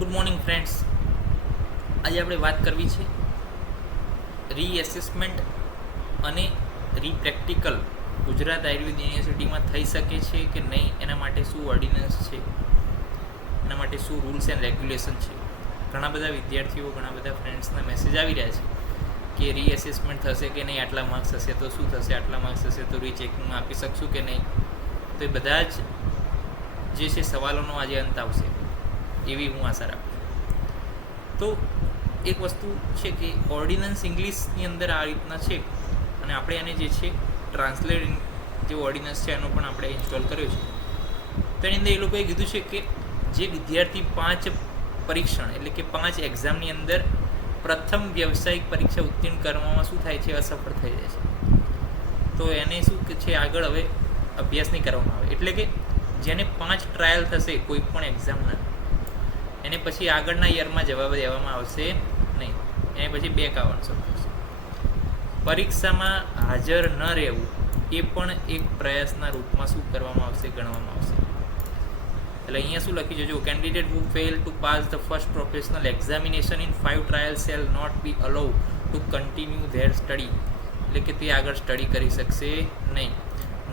Good morning friends. આજે આપણે વાત કરવી છે રીએસેસમેન્ટ અને રીપ્રેક્ટિકલ ગુજરાત આયુર્વેદ યુનિવર્સિટીમાં થઈ શકે છે કે નહીં, એના માટે શું ઓર્ડિનન્સ છે, એના માટે શું રૂલ્સ એન્ડ રેગ્યુલેશન છે. ઘણા બધા વિદ્યાર્થીઓ, ઘણા બધા ફ્રેન્ડ્સના મેસેજ આવી રહ્યા છે કે રીએસેસમેન્ટ થશે કે નહીં, આટલા માર્ક્સ હશે તો શું થશે, આટલા માર્ક્સ હશે તો રીચેકિંગમાં આપી શકશું કે નહીં. તો એ બધા જ જે છે સવાલોનો આજે અંત આવશે એવી હું આશા રાખું છું. તો એક વસ્તુ છે કે ઓર્ડિનન્સ ઇંગ્લિશની અંદર આ રીતના છે અને આપણે એને જે છે ટ્રાન્સલેટ જે ઓર્ડિનન્સ છે એનો પણ આપણે ઇન્સ્ટોલ કર્યો છે. તો એની અંદર એ લોકોએ કીધું છે કે જે વિદ્યાર્થી 5 પરીક્ષણ એટલે કે 5 એક્ઝામની અંદર પ્રથમ વ્યવસાયિક પરીક્ષા ઉત્તીર્ણ કરવામાં શું થાય છે, અસફળ થઈ જાય છે, તો એને શું છે આગળ હવે અભ્યાસ નહીં કરવામાં આવે. એટલે કે જેને 5 ટ્રાયલ થશે કોઈ પણ એક્ઝામના, એને પછી આગળના યરમાં જવાબ દેવામાં આવશે નહીં, એને પછી બેક આવવાનું શરૂ થશે. પરીક્ષામાં હાજર ન રહેવું એ પણ એક પ્રયાસના રૂપમાં શું કરવામાં આવશે, ગણવામાં આવશે. એટલે અહીંયા શું લખી જોજો, candidate who fail to pass the first professional examination in 5 trials shall not be allowed to continue their study. એટલે કે તે આગળ સ્ટડી કરી શકશે નહીં.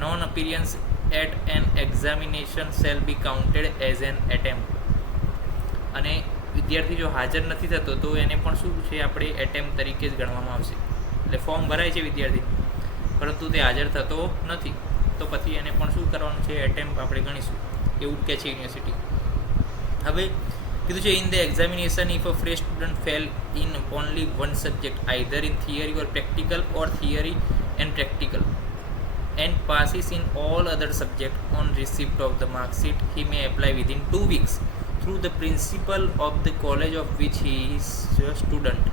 non appearance at an examination shall be counted as an attempt. અને વિદ્યાર્થી જો હાજર નથી થતો તો એને પણ શું છે આપણે એટેમ્પ તરીકે જ ગણવામાં આવશે. એટલે ફોર્મ ભરાય છે વિદ્યાર્થી, પરંતુ તે હાજર થતો નથી તો પછી એને પણ શું કરવાનું છે, એટેમ્પ આપણે ગણીશું, એવું કહે છે યુનિવર્સિટી. હવે કીધું છે in the examination if a fresh student fail in only one subject either in theory or practical or theory and practical and passes in all other subjects on receipt of the mark sheet, he may apply within 2 weeks through the principal of the college of which he is a student.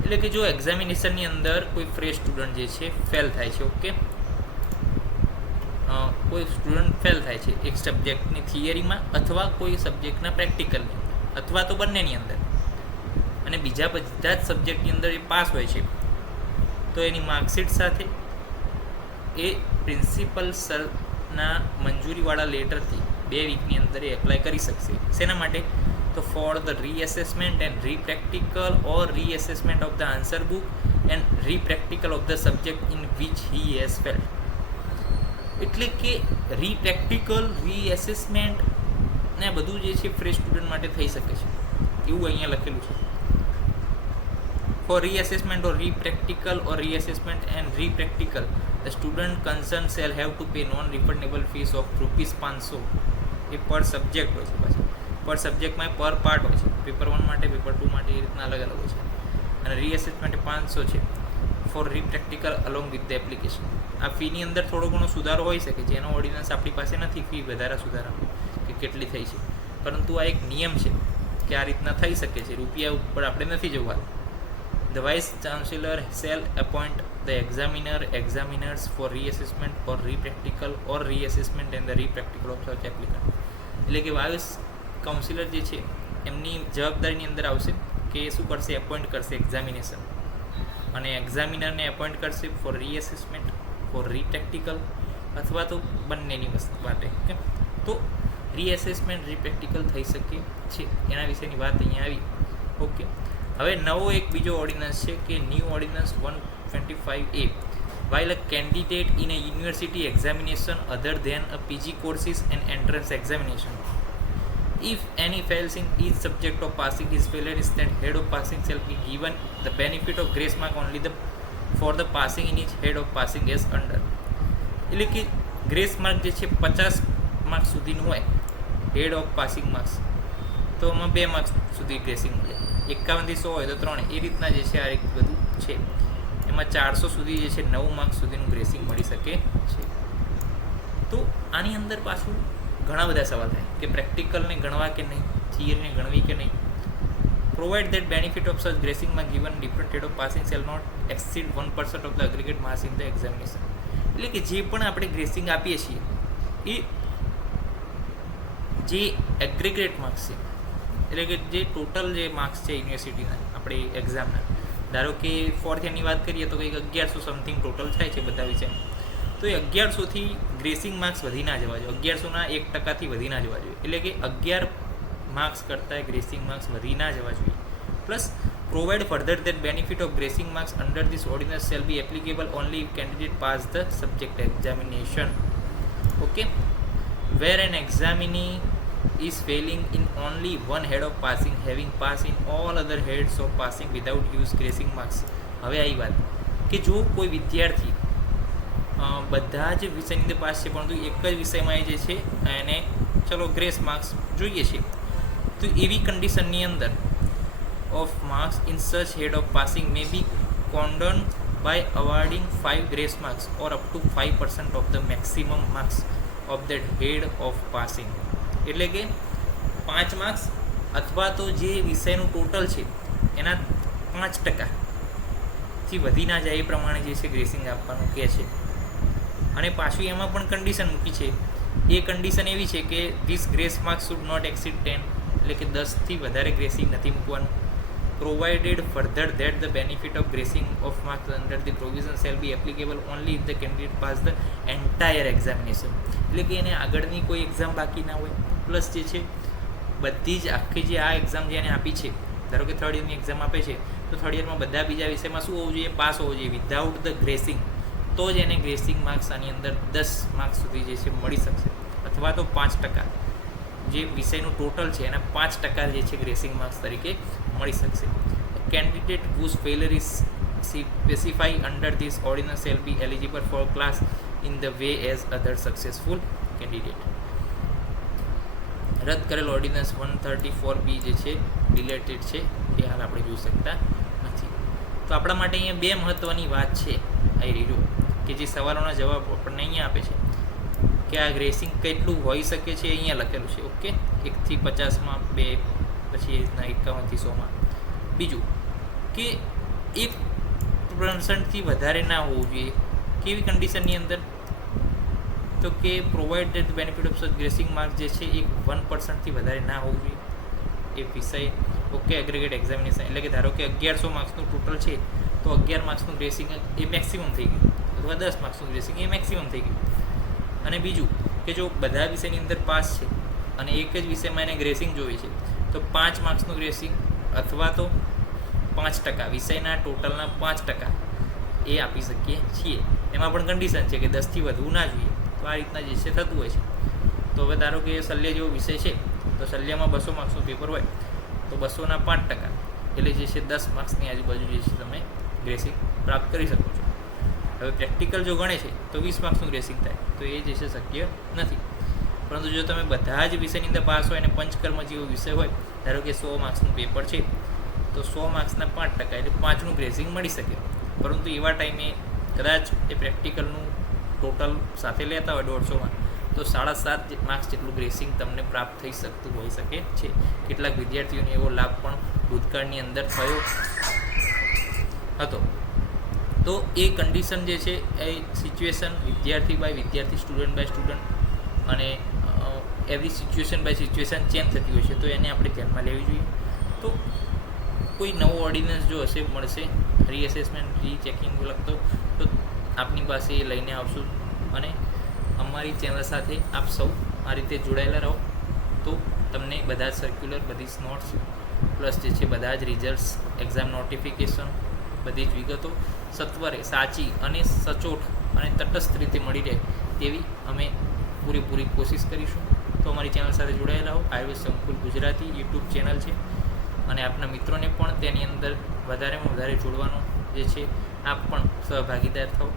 એટલે કે જો એક્ઝામિનેશનની અંદર કોઈ fresh student જે છે fail થાય છે, okay, કોઈ સ્ટુડન્ટ ફેલ થાય છે એક સબ્જેક્ટની થિયરીમાં અથવા કોઈ સબ્જેક્ટના પ્રેક્ટિકલની અથવા તો બંનેની અંદર, અને બીજા બધા જ સબ્જેક્ટની અંદર એ પાસ હોય છે, તો એની માર્કશીટ સાથે એ પ્રિન્સિપલ સરના મંજૂરીવાળા લેટરથી 2 વીકની અંદર એ એપ્લાય કરી શકશે. શેના માટે? તો for the reassessment and repractical or reassessment of the answer book and repractical of the subject in which he has failed. એટલે કે રીપ્રેક્ટિકલ, રીએસેસમેન્ટ ને બધું જે છે ફ્રેશ સ્ટુડન્ટ માટે થઈ શકે છે એવું અહીંયા લખેલું છે. For reassessment or repractical or reassessment and repractical, the student concerned shall have to pay non-refundable fees of ₹500. એ પર સબ્જેક્ટ હોય છે, પાછી પર સબ્જેક્ટમાં પર પાર્ટ હોય છે, પેપર 1 માટે, પેપર 2 માટે, એ રીતના અલગ અલગ હોય છે. અને રીએસેસમેન્ટ 500 છે for repractical along with the application. આ ફીની અંદર થોડો ઘણો સુધારો હોઈ શકે છે, એનો ઓર્ડિનન્સ આપણી પાસે નથી ફી વધારા સુધારા કે કેટલી થઈ છે, પરંતુ આ એક નિયમ છે કે આ રીતના થઈ શકે છે, રૂપિયા ઉપર આપણે નથી જવા. The Vice Chancellor shall appoint the examiners for reassessment or repractical or reassessment and the repractical of such applicant. એટલે કે વાઇસ કાઉન્સિલર જે છે એમની જવાબદારીની અંદર આવશે કે એ શું કરશે, એપોઇન્ટ કરશે એક્ઝામિનેશન, અને એક્ઝામિનરને એપોઇન્ટ કરશે ફોર રીએસેસમેન્ટ, ફોર રીપ્રેક્ટિકલ અથવા તો બંનેની વસ્તુ માટે. ઓકે, તો રીએસેસમેન્ટ, રીપ્રેક્ટિકલ થઈ શકે છે, એના વિશેની વાત અહીંયા આવી. ઓકે, હવે નવો એક બીજો ઓર્ડિનન્સ છે કે new ordnance 125A. while a candidate in a university examination other than a PG courses and entrance examination, if any fails in each subject of passing, his failure is that head of passing shall be given the benefit of grace mark only for the passing in each head of passing as under. એટલે કે grace mark જે છે 50 marks સુધીનું હોય head of passing marks, તો એમાં 2 marks સુધી gracing મળે. 51 થી 100 હોય તો 3, એ રીતના જે છે આ એક બધું છે. એમાં 400 સુધી જે છે 9 માર્ક્સ સુધીનું ગ્રેસિંગ મળી શકે છે. તો આની અંદર પાછું ઘણા બધા સવાલ થાય કે પ્રેક્ટિકલને ગણવા કે નહીં, થિયરીને ગણવી કે નહીં. Provide that benefit of such ગ્રેસિંગમાં given different rate of passing shall not exceed 1% of the aggregate marks in the examination. એટલે કે જે પણ આપણે ગ્રેસિંગ આપીએ છીએ એ જે એગ્રીગેટ માર્ક્સ છે, એટલે કે જે ટોટલ જે માર્ક્સ છે યુનિવર્સિટીના આપણી એક્ઝામના, ધારો કે 4th યરની વાત કરીએ તો કંઈક 1100 સમથિંગ ટોટલ થાય છે બધા વિષયમાં, તો એ 1100થી ગ્રેસિંગ માર્ક્સ વધી ના જવા જોઈએ, 1100ના 1%થી વધી ના જવા જોઈએ. એટલે કે 11 માર્ક્સ કરતાં ગ્રેસિંગ માર્ક્સ વધી ના જવા જોઈએ. Plus provide further that benefit of gracing marks under this ordinance shall be applicable only if candidate pass the subject examination. Okay, where an examinee is failing in only one head of passing, having passed in all other heads of passing without use gracing marks. હવે આવી વાત કે જો કોઈ વિદ્યાર્થી બધા જ વિષયની અંદર પાસ છે પરંતુ એક જ વિષયમાં જે છે એને ચલો ગ્રેસ માર્ક્સ જોઈએ છે, તો એવી કન્ડિશનની અંદર of marks in such head of passing may be condoned by awarding 5 grace marks or up to 5% of the maximum marks of that head of passing. એટલે કે 5 માર્ક્સ અથવા તો જે વિષયનું ટોટલ છે એના 5%થી વધી ના જાય એ પ્રમાણે જે છે ગ્રેસિંગ આપવાનું કહે છે. અને પાછું એમાં પણ કન્ડિશન મૂકી છે. એ કન્ડિશન એવી છે કે this grace marks should not exceed 10, એટલે કે 10થી વધારે ગ્રેસિંગ નથી મૂકવાનું. Provided further that the benefit of gracing of marks under the provision shall be applicable only if the candidate pass the entire examination. એટલે કે એને આગળની કોઈ એક્ઝામ બાકી ના હોય, પ્લસ જે છે બધી જ આખી જે આ એક્ઝામ જે એને આપી છે, ધારો કે થર્ડ યરની એક્ઝામ આપે છે તો થર્ડ યરમાં બધા બીજા વિષયમાં શું હોવું જોઈએ? પાસ હોવું જોઈએ વિધાઉટ ધ ગ્રેસિંગ. તો જ એને ગ્રેસિંગ માર્ક્સ આની અંદર 10 માર્ક્સ સુધી જે છે મળી શકશે, અથવા તો 5% જે વિષયનું ટોટલ છે એના 5% જે છે ગ્રેસિંગ માર્ક્સ તરીકે મળી શકશે. Candidate whose failure is specified under this ordinance shall be eligible for class in the way as other successful candidate. રદ કરેલ ઓર્ડિનન્સ 134B જે છે રિલેટેડ છે એ હાલ આપણે જોઈ શકતા નથી. તો આપણા માટે અહીંયા બે મહત્ત્વની વાત છે આવી રહી કે જે સવાલોના જવાબ આપણને અહીંયા આપે છે કે આ ગ્રેસિંગ કેટલું હોઈ શકે છે અહીંયા લખેલું છે. ઓકે, 1થી 50માં 2, પછી એ રીતના 51થી 100માં. બીજું કે 1% વધારે ના હોવું જોઈએ. કેવી કન્ડિશનની અંદર? તો કે પ્રોવાઇડેડ બેનિફિટ ઓફ સચ ગ્રેસિંગ માર્ક્સ જે છે એ 1% વધારે ના હોવું જોઈએ એ વિષય. ઓકે, એગ્રીગેટ એક્ઝામિનેશન એટલે કે ધારો કે 1100 માર્ક્સનું ટોટલ છે તો 11 માર્ક્સનું ગ્રેસિંગ એ મેક્સિમમ થઈ ગયું, અથવા 10 માર્ક્સનું ગ્રેસિંગ એ મેક્સિમમ થઈ ગયું. અને બીજું કે જો બધા વિષયની અંદર પાસ છે અને એક જ વિષયમાં એને ગ્રેસિંગ જોઈએ છે તો 5 માર્ક્સનું ગ્રેસિંગ અથવા તો 5% વિષયના ટોટલના 5% એ આપી શકીએ છીએ. એમાં પણ કન્ડિશન છે કે 10થી વધવું ના જોઈએ. તો આ રીતના જે છે થતું હોય છે. તો હવે ધારો કે શલ્ય જેવો વિષય છે તો શલ્યમાં 200 માર્ક્સનું પેપર હોય તો 200ના 5% એટલે જે છે 10 માર્ક્સની આજુબાજુ જે છે તમે ગ્રેસિંગ પ્રાપ્ત કરી શકો છો. હવે પ્રેક્ટિકલ જો ગણે છે તો 20 માર્ક્સનું ગ્રેસિંગ થાય તો એ જે છે શક્ય નથી. પરંતુ જો તમે બધા જ વિષયની અંદર પાસ હોય અને પંચકર્મ જેવો વિષય હોય, ધારો કે 100 માર્ક્સનું પેપર છે તો 100 માર્ક્સના 5% એટલે 5નું ગ્રેસિંગ મળી શકે. પરંતુ એવા ટાઈમે કદાચ એ પ્રેક્ટિકલનું ટોટલ સાથે લેતા હોય 150માં તો 7.5 માર્ક્સ જેટલું ગ્રેસિંગ તમને પ્રાપ્ત થઈ શકતું હોઈ શકે છે. કેટલાક વિદ્યાર્થીઓને એવો લાભ પણ ભૂતકાળની અંદર થયો હતો. તો એ કન્ડિશન જે છે એ સિચ્યુએશન વિદ્યાર્થી બાય વિદ્યાર્થી, સ્ટુડન્ટ બાય સ્ટુડન્ટ અને every situation by situation change થતી હોય છે, તો એને આપણે ધ્યાનમાં લેવી જોઈએ. તો કોઈ નવો ઓર્ડિનન્સ જો હશે મળશે રીએસેસમેન્ટ રીચેકિંગ લગતો તો આપની પાસે એ લઈને આવશું. અને અમારી ચેનલ સાથે આપ સૌ આ રીતે જોડાયેલા રહો તો તમને બધા જ સર્ક્યુલર, બધી જ નોટ્સ પ્લસ જે છે બધા જ રિઝલ્ટ્સ, એક્ઝામ નોટિફિકેશન, બધી જ વિગતો સત્વરે સાચી અને સચોટ અને તટસ્થ રીતે મળી રહે તેવી અમે પૂરેપૂરી કોશિશ કરીશું. તો અમારી ચેનલ સાથે જોડાયેલા રહો. આયુર્વેદ સંકુલ ગુજરાતી યુટ્યુબ ચેનલ છે અને આપના મિત્રોને પણ તેની અંદર વધારેમાં વધારે જોડવાનો જે છે આપ પણ સહભાગીદાર થાઓ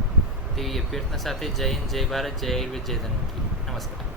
તેવી અભ્યર્થના સાથે જય હિન્દ, જય ભારત, જય આયુર્વેદ, જય ધન્વંતરી. નમસ્કાર.